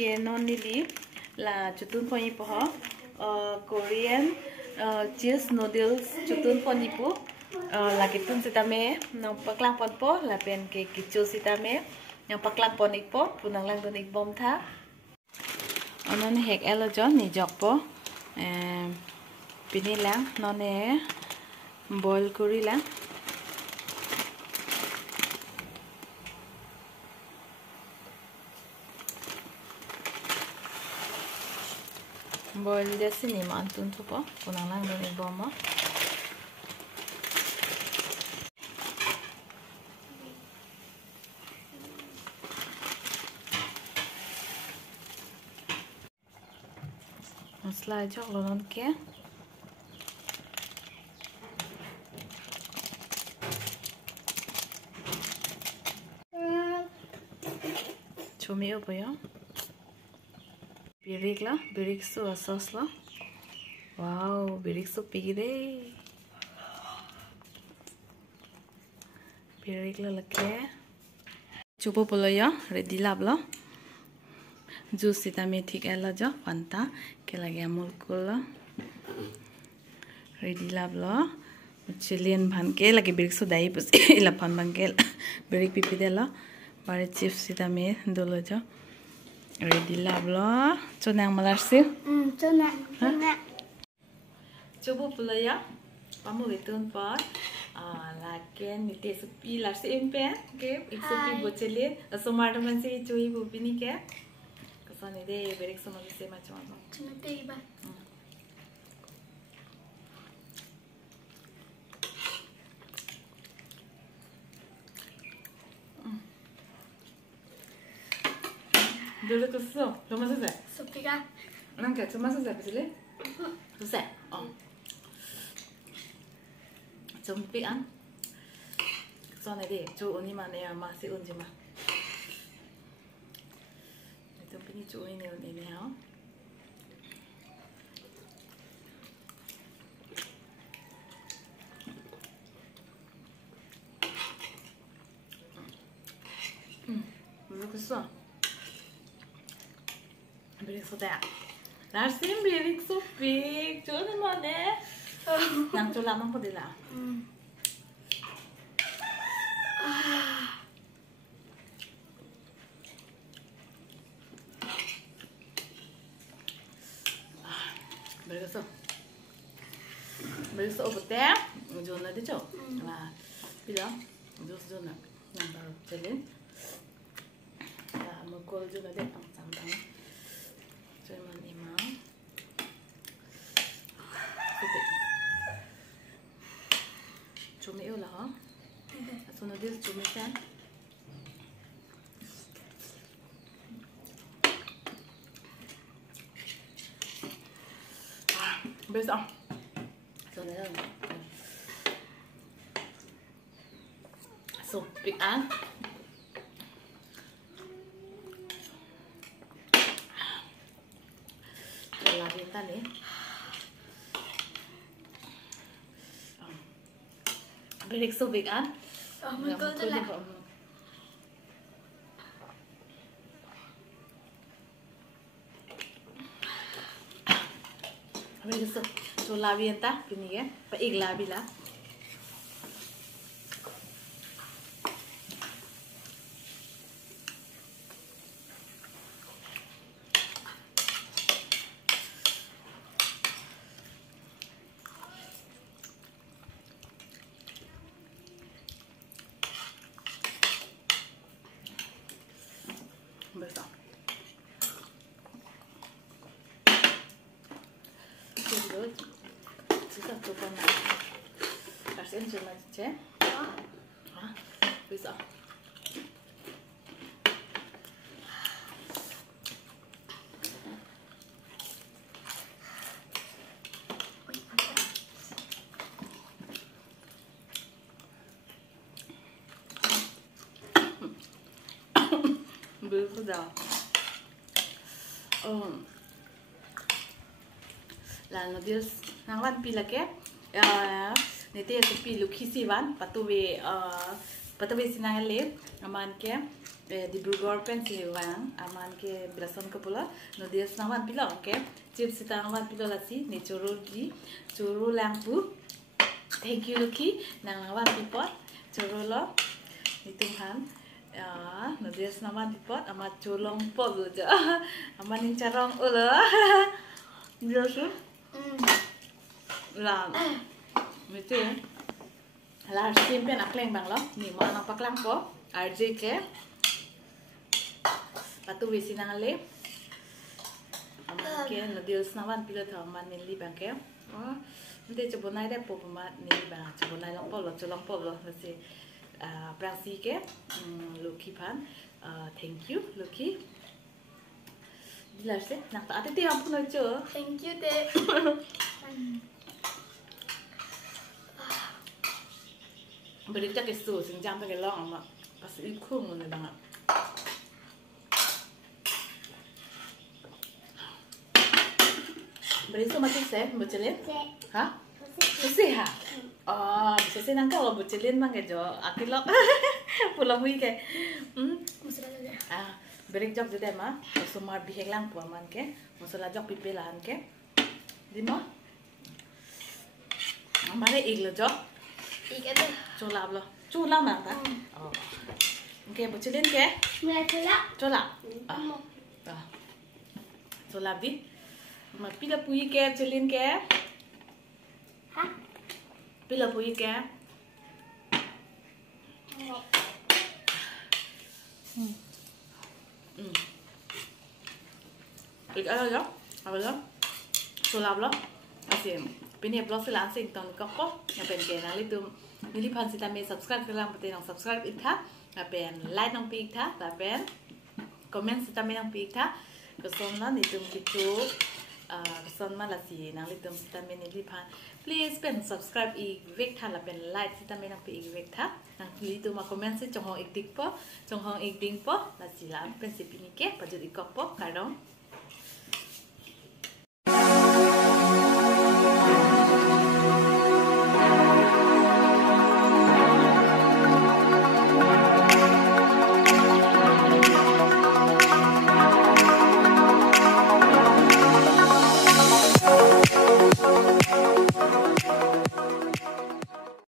ke non nili là chutun phoni po Korean cheese noodles chutun phoni po là kitun sitame nang paklang pon po là pen ke kecho sitame nang paklang pon ikpo punang lang don ikbom tha onon hek elo jon ni jok po pini lang none boil kuri lang boil desi ni ma antun tu po punang lang don ikbom mo Masla jok lonon ke Chumi apa ya? Birik lah, birik su sos lah. Wow, birik su pire. Birik lah lagi. Coba pula ya, ready lah bla. Jus kita metik ella jo, panta. Ke lagi amul kula. Ready lah bla. Chilean ban ke lagi birik su dai pus ila pan bang ke birik pipi dela. Bare chips kita me dolo jo. Ready lah bla. Chonang malarsi. Chonang. Coba pula ya. Pamu betun par. Lakin nite supi larsi impe ke iksupi bocele. Asomar man se chui bubini ke. Kasane de berek sama se macam apa. Chonate iba. Dulu tu so, cuma selesai. Supika. Nangka cuma selesai betul? Selesai. Oh. Cuma pian. Soalnya deh, cu ini mana ya masih unji mah. Itu pini cu ini ya. Dulu tu so. Birik so dah. Narsim birik so big. Jangan mana? Nang cula mang pun dia. Birik so. Birik so betul. Jangan ada cok. Lah, bila jus jangan nang baru celin. Lah, mukul jangan ada pang-pang. Cuman lima. Oke. Cumi ulah. Atau noodles cumi kan? Besok. Soalnya. So, pian. Lagian nih, birik so big an? Oh, mukul tu lah. Birik so lagian ta, ini ya, paik labi lah. Besok. Good. Kita coba nak. Kasih cuma je. Besok. Betul. Là noodles nang wan pi lake nete so pi lukhi si wan patuwe sinang le aman ke Dibrugar pen si wang aman ke belasan kepala noodles nawan pilo ke chips kita nawan pilo lasi ni churu lampu thank you Lucky nang nawan pipot churu lo ni tumhan noodles nawan pipot amat chulong pot lo ja aman ning charong ulo josu la mete la sim pen akleng bang lo ni mo nang paklang po RJ ke patu wisi nangale aman ke noodles nawan pilo tha man nili bang ke nde chobonai de popma nili bang chobonai long polo cholong polo se prasi ke Lucky pan thank you Lucky dilarse nak ta ate ti ampun aja Thank you deh. berita ke su sing jam ke long ama pas ikung ne bang berita macam se bercelin ha Sesi ha? Sesi nang kalau bercelin mang ke jo akilok pulang hui ke Masuk lagi. berik jok jede ma sumar biheklang puaman ke masala jok pipelan ke di ma amare iglo jok Ikan tu. chola blo chola ma ta ke bercelin ke Mulai pula. chola chola di ma pila pui ke celin ke Hah? pila pui ke Ada apa sulap lo, asyik. Pini upload sih langsung tong kopo, ngapain ke nali tu, nili pan sih tamai subscribe ke lang, penting nong subscribe itha, ngapain like nong pi itha, ngapain komen sih tamai nong pi itha, keson lah ni tu gitu, keson malah sih nali tu sih tamai nili pan, please pen subscribe vek tha, ngapain like sih tamai nong pi vek tha, nang nili tu ma komen sih jonghong iktik po, jonghong ikting po, lah sih lah pen sih pini ke, baju ikop po, kadang